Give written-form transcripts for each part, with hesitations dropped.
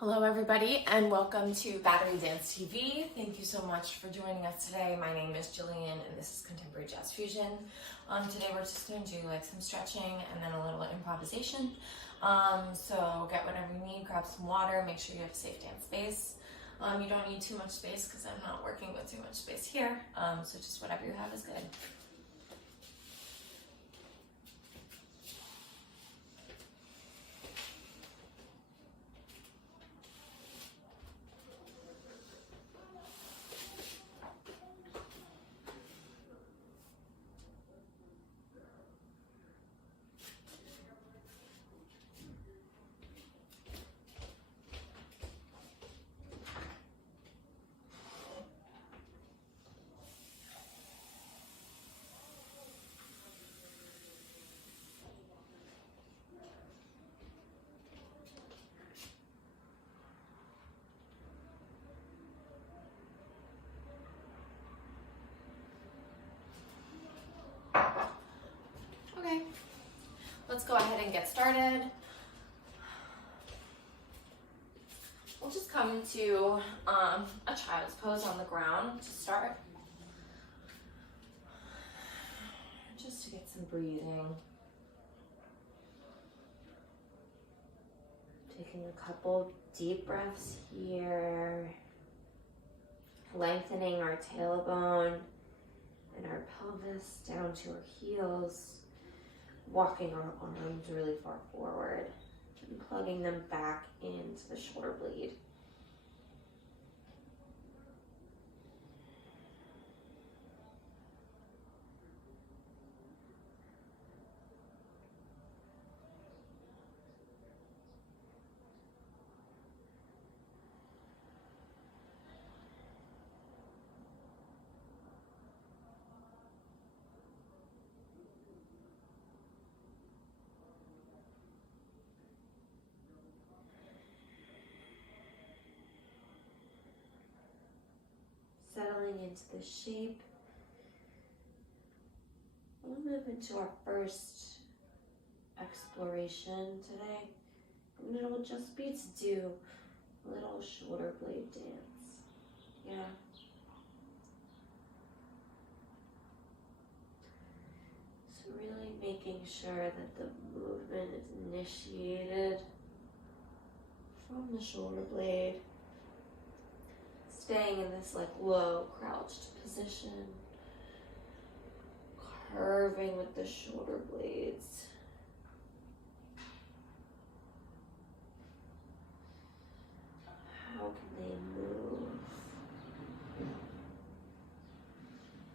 Hello everybody and welcome to Battery Dance TV. Thank you so much for joining us today. My name is Jillian and this is Contemporary Jazz Fusion. Today we're just going to do some stretching and then a little improvisation. So get whatever you need, grab some water, make sure you have a safe dance space. You don't need too much space because I'm not working with too much space here. So just whatever you have is good. Okay, let's go ahead and get started. We'll just come to a child's pose on the ground to start. Just to get some breathing. Taking a couple deep breaths here. Lengthening our tailbone and our pelvis down to our heels. Walking our arms really far forward and plugging them back into the shoulder blade. Settling into the shape. We'll move into our first exploration today. And it'll just be to do a little shoulder blade dance. Yeah. So really making sure that the movement is initiated from the shoulder blade. Staying in this low crouched position, curving with the shoulder blades. How can they move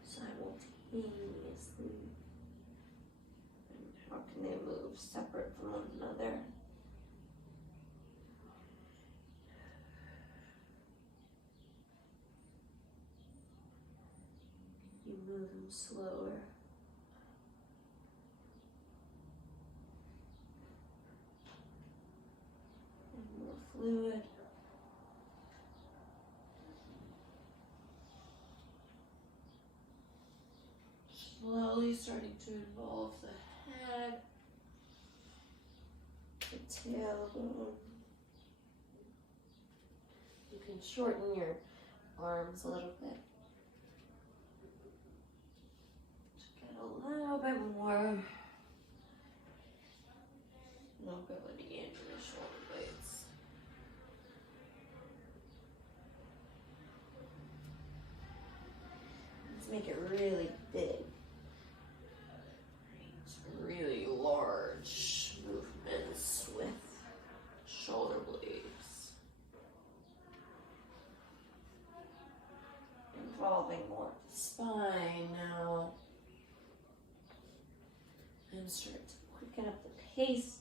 simultaneously? And how can they move separate from one another? Move them slower. And more fluid. Slowly starting to involve the head, the tailbone. You can shorten your arms a little bit. A little bit more mobility into the shoulder blades. Let's make it really big. Really large movements with shoulder blades. Involving more of the spine now. And start to quicken up the pace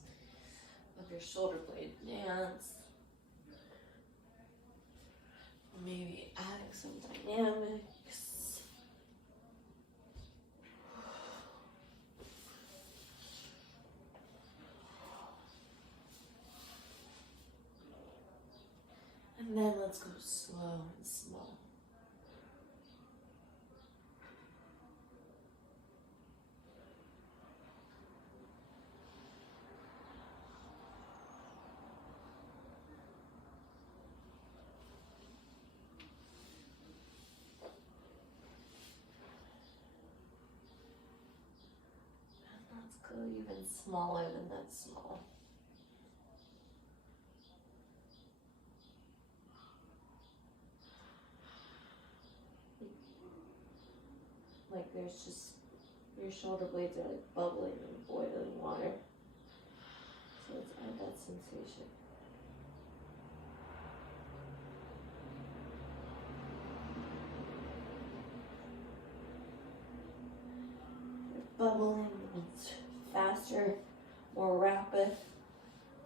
of your shoulder blade dance. Maybe adding some dynamics. And then let's go slow and small. even smaller than that small. Like there's just, your shoulder blades are like bubbling in boiling water. So let's add that sensation. They're bubbling, it's faster, more rapid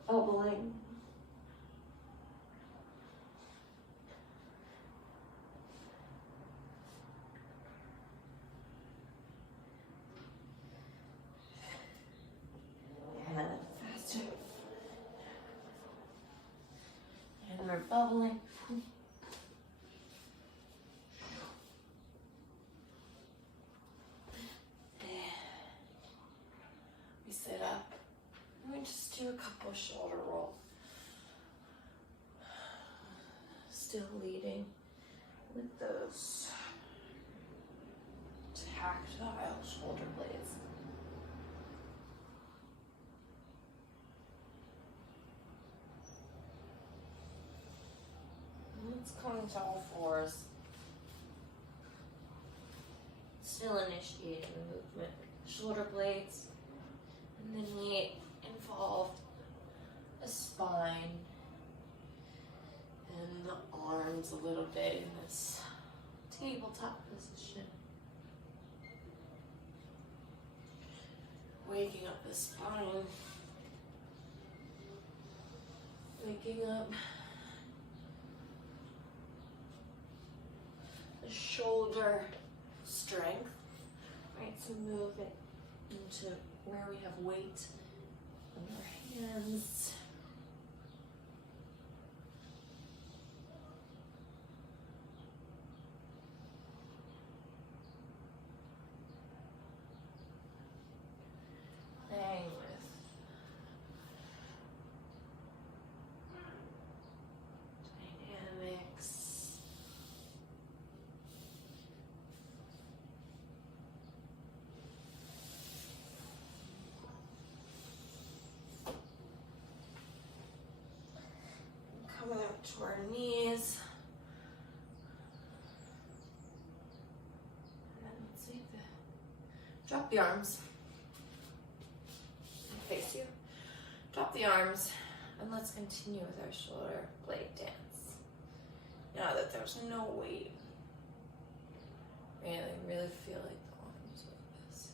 bubbling. Faster. And we're bubbling. We sit up. And we just do a couple shoulder rolls. Still leading with those tactile shoulder blades. Let's come to all fours. Still initiating the movement. Shoulder blades. And then we involve the spine and the arms a little bit in this tabletop position. Waking up the spine. Waking up the shoulder strength, right? So move it into where we have weight in our hands. Playing with dynamics. Coming up to our knees. And then let's see drop the arms. Face you. Drop the arms, and let's continue with our shoulder blade dance. Now that there's no weight, really feel like the arms like this.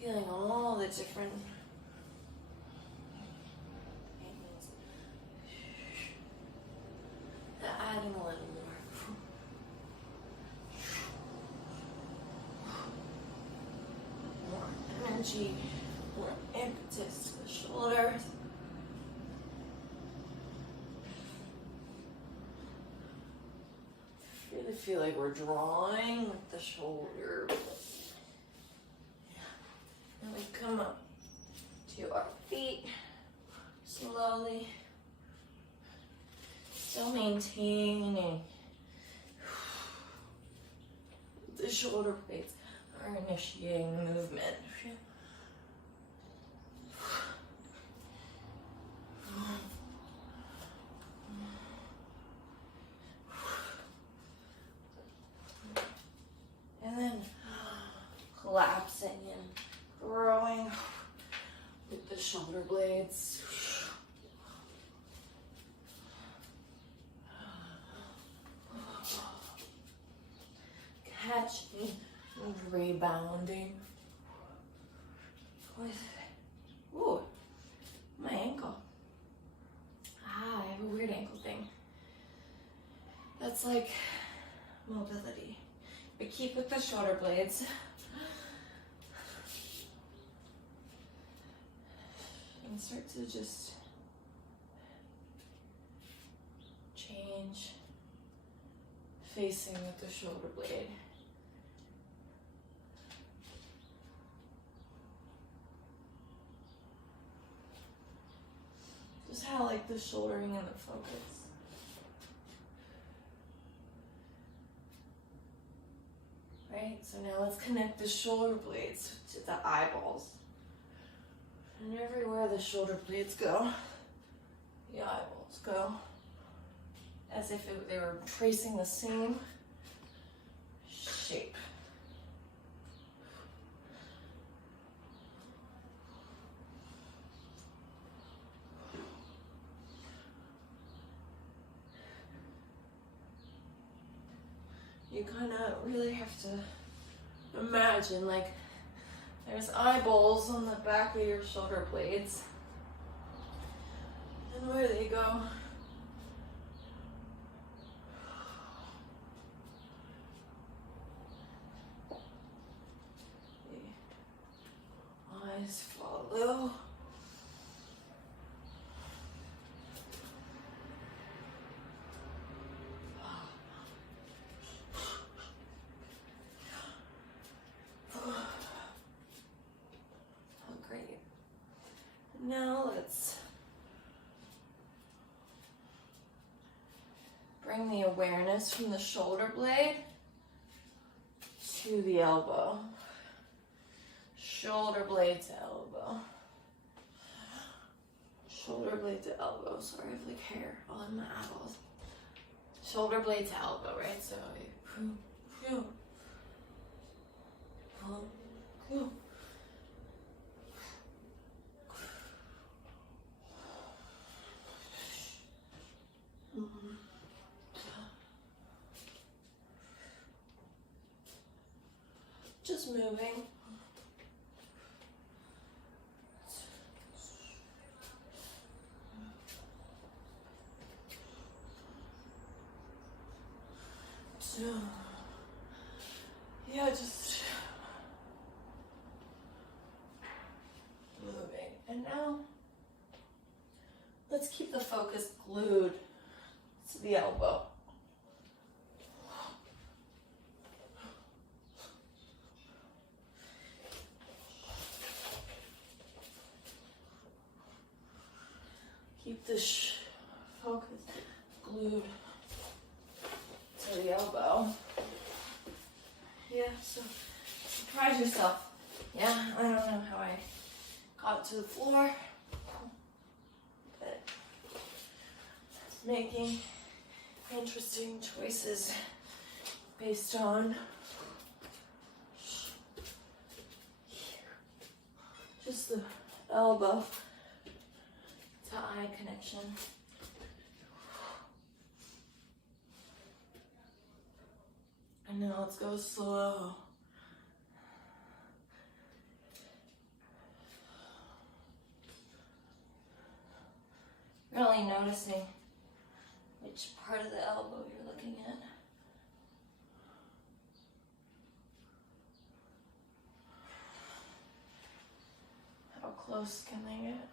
Feeling all the different angles. Adding a little more. More energy, more impetus to the shoulders. Really feel like we're drawing with the shoulder. And we come up to our feet slowly, still maintaining the shoulder blades are initiating the movement. And then collapsing and growing with the shoulder blades. Catching and rebounding with, ooh, my ankle. I have a weird ankle thing. That's like mobility. But keep with the shoulder blades. and start to just change facing with the shoulder blade. Just how like the shouldering and the focus. Right, so now let's connect the shoulder blades to the eyeballs. And everywhere the shoulder blades go, the eyeballs go. As if they were tracing the same shape. You kind of really have to imagine like there's eyeballs on the back of your shoulder blades. And where they go. The eyes follow. Now let's bring the awareness from the shoulder blade to the elbow. Shoulder blade to elbow. Shoulder blade to elbow. Sorry, I have like hair all in my eyeballs. Shoulder blade to elbow, right? So, just moving. So, yeah, just moving. And now, let's keep the focus glued to the elbow. Keep the focus glued to the elbow. Yeah, so surprise yourself. Yeah, I don't know how I got to the floor, but making interesting choices based on just the elbow to eye connection. And now let's go slow. Really noticing which part of the elbow you're looking at. How close can they get?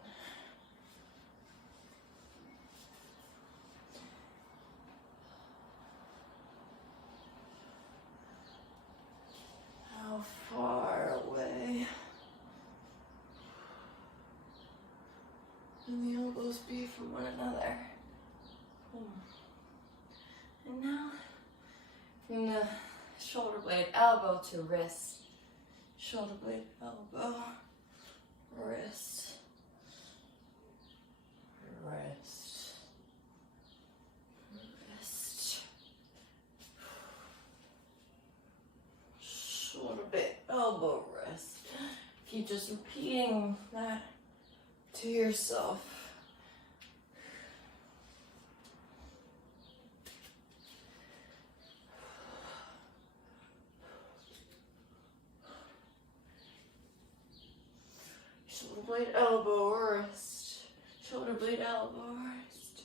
How far away can the elbows be from one another? And now, from the shoulder blade, elbow to wrist. Shoulder blade, elbow, wrist, wrist, wrist. Shoulder blade, elbow, wrist. Keep just repeating that to yourself. Shoulder blade, elbow, wrist. Shoulder blade, elbow, wrist.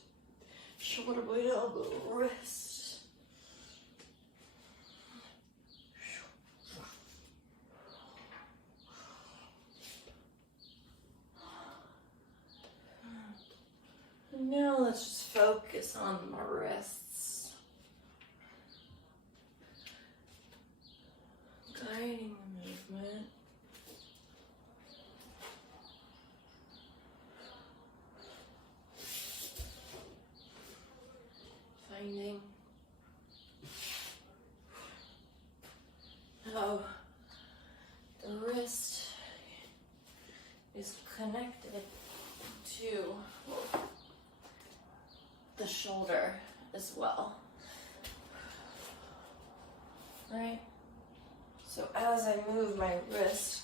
Shoulder blade, elbow, wrist. let's just focus on my wrists. Guiding the movement. Finding how the wrist is connected to the shoulder as well, right? So as I move my wrist,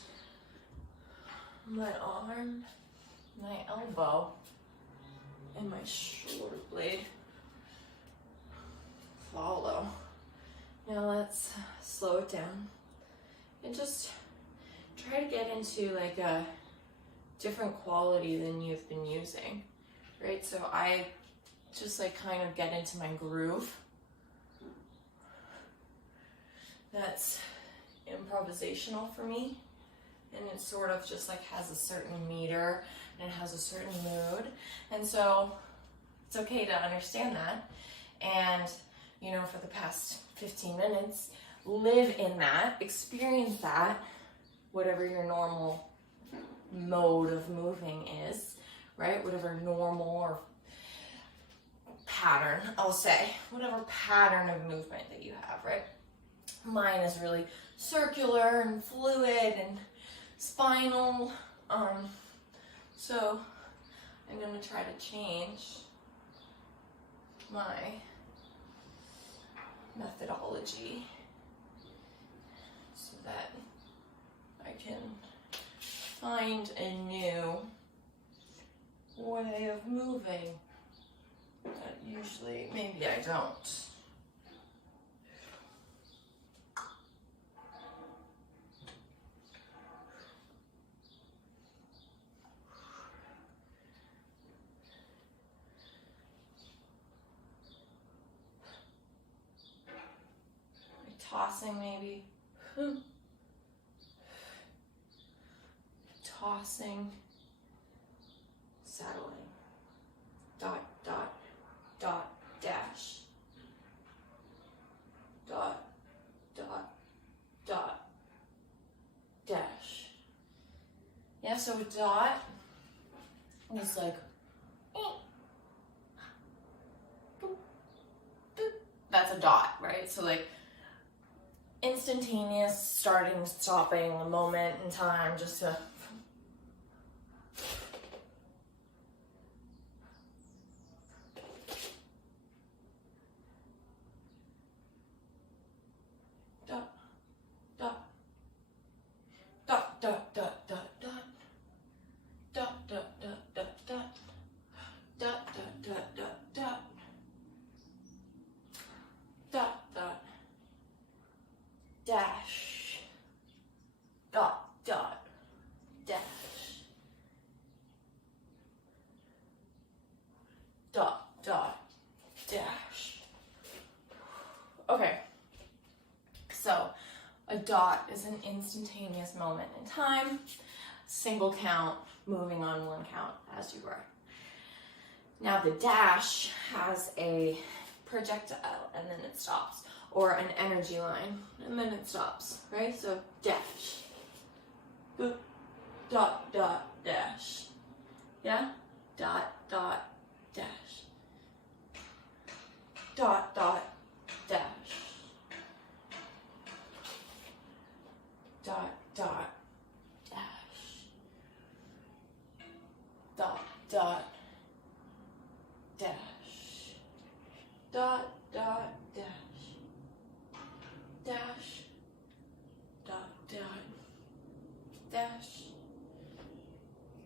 my arm, my elbow, and my shoulder blade follow. Now let's slow it down and just try to get into like a different quality than you've been using, right? So I just like kind of get into my groove. That's improvisational for me, and it sort of just like has a certain meter and it has a certain mood, and so it's okay to understand that, and you know, for the past 15 minutes, live in that, experience that, whatever your normal mode of moving is, right? Whatever normal or pattern, I'll say, whatever pattern of movement that you have, right? Mine is really circular and fluid and spinal. So I'm going to try to change my methodology so that I can find a new way of moving that usually maybe I don't. Tossing maybe. Tossing, settling. Dot, dot, dot, dash. Dot, dot, dot, dash. Yeah, so a dot is like, that's a dot, right? So like, instantaneous, starting, stopping, a moment in time, just to dot, dot, dot, dot, dot, dot, dot, dot, dot, dot, dot, dot, dot, dot, dot, dot, dot, dot, dot, dash, dot, dot, dash, dot, dot, dash. Okay, so a dot is an instantaneous moment in time, single count, moving on one count as you were. Now the dash has a projectile and then it stops, or an energy line, and then it stops, right? So dash, boop, dot, dot, dash, yeah? Dot, dot, dash, dot, dot, dash, dot, dot, dash, dot, dot, dash, dot, dot, dash, dash, dot, dot, dash,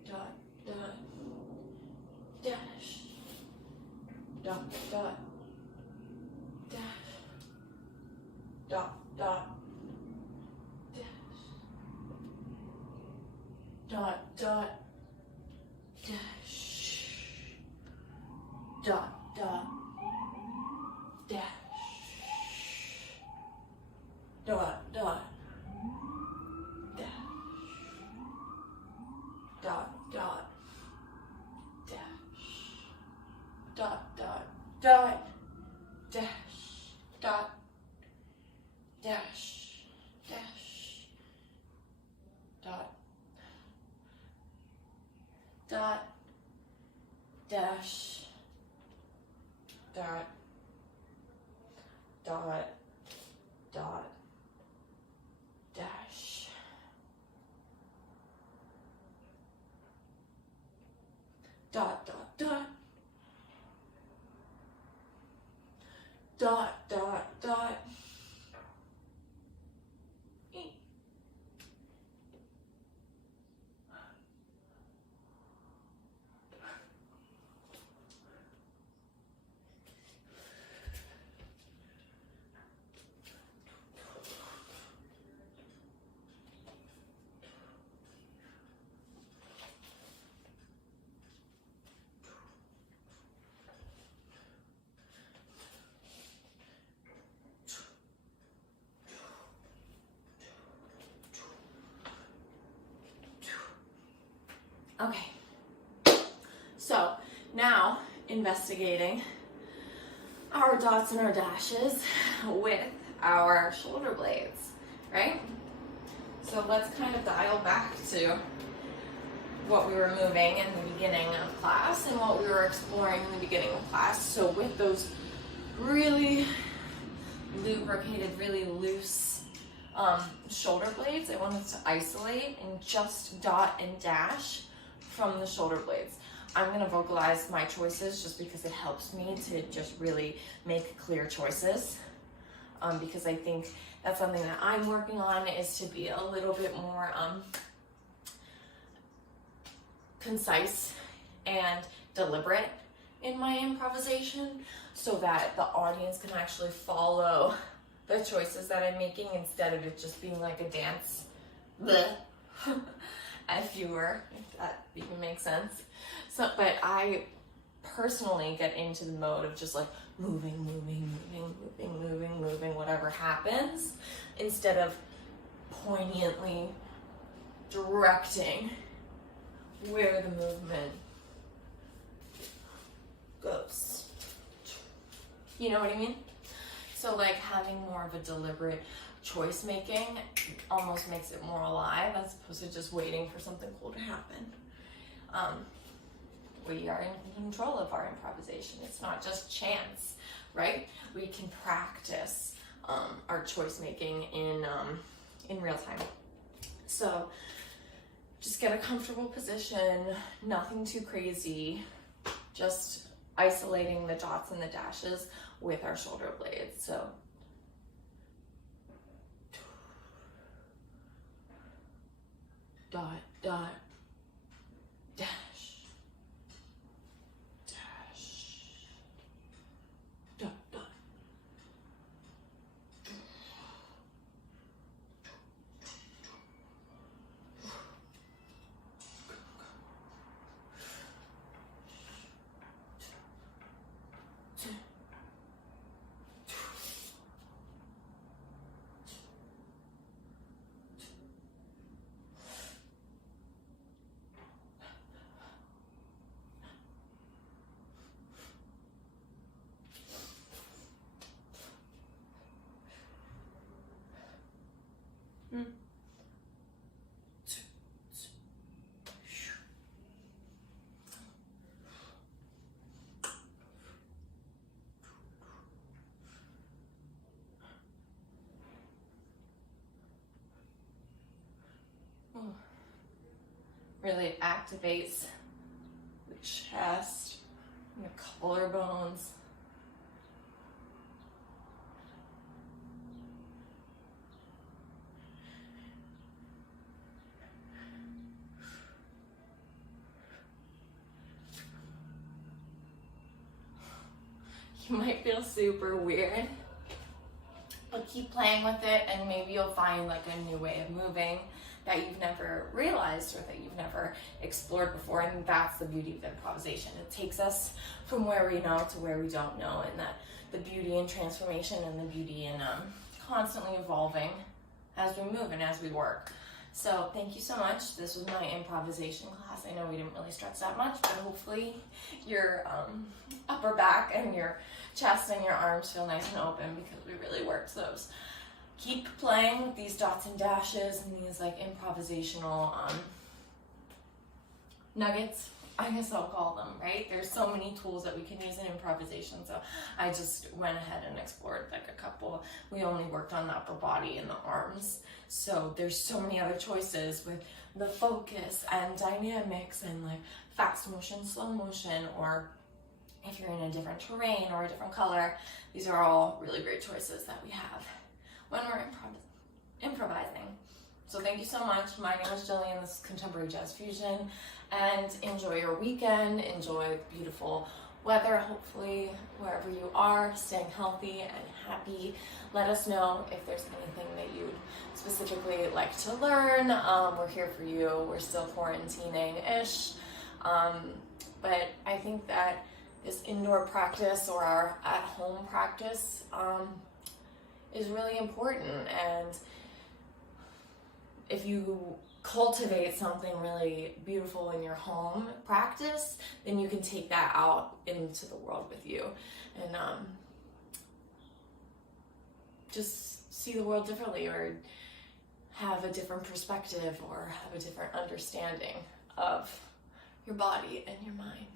dot, dot, dash, dot, dot, dash, dot, dot, dash, dot, dot, dash, dot, dot, dash, dot, dot, dash, dot, dot, dash, dot, dot, dot, dash, dot, dash, dash, dot, dot, dash, dot, dot, dot, dash, dot, dot, dot, dot, dot, dot, Okay, so now investigating our dots and our dashes with our shoulder blades, right? So let's kind of dial back to what we were moving in the beginning of class and what we were exploring in the beginning of class. So with those really lubricated, really loose shoulder blades, I wanted to isolate and just dot and dash from the shoulder blades. I'm going to vocalize my choices just because it helps me to just really make clear choices, because I think that's something that I'm working on, is to be a little bit more concise and deliberate in my improvisation so that the audience can actually follow the choices that I'm making instead of it just being like a dance. If you were, if that even makes sense. So, but I personally get into the mode of just like moving, whatever happens, instead of poignantly directing where the movement goes. You know what I mean? So like having more of a deliberate choice making almost makes it more alive as opposed to just waiting for something cool to happen. We are in control of our improvisation. It's not just chance, right? We can practice our choice making in real time. So just get a comfortable position, nothing too crazy, just isolating the dots and the dashes with our shoulder blades. So dot, dot, dash, dash, dot, dot. Really activates the chest and the collarbones. You might feel super weird, but keep playing with it and maybe you'll find like a new way of moving that you've never realized or that you've never explored before. And that's the beauty of improvisation. It takes us from where we know to where we don't know, and that the beauty in transformation and the beauty in constantly evolving as we move and as we work. So thank you so much. This was my improvisation class. I know we didn't really stretch that much, but hopefully your upper back and your chest and your arms feel nice and open because we really worked those. Keep playing with these dots and dashes and these like improvisational nuggets, I guess I'll call them, right? There's so many tools that we can use in improvisation, so I just went ahead and explored like a couple. We only worked on the upper body and the arms, so there's so many other choices with the focus and dynamics and like fast motion, slow motion, or if you're in a different terrain or a different color. These are all really great choices that we have when we're improvising. So thank you so much. My name is Jillian. This is Contemporary Jazz Fusion. And enjoy your weekend. Enjoy beautiful weather, hopefully, wherever you are. Staying healthy and happy. Let us know if there's anything that you'd specifically like to learn. We're here for you. We're still quarantining-ish. But I think that this indoor practice or our at-home practice is really important. And if you cultivate something really beautiful in your home practice, then you can take that out into the world with you and just see the world differently, or have a different perspective, or have a different understanding of your body and your mind.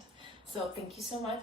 So thank you so much.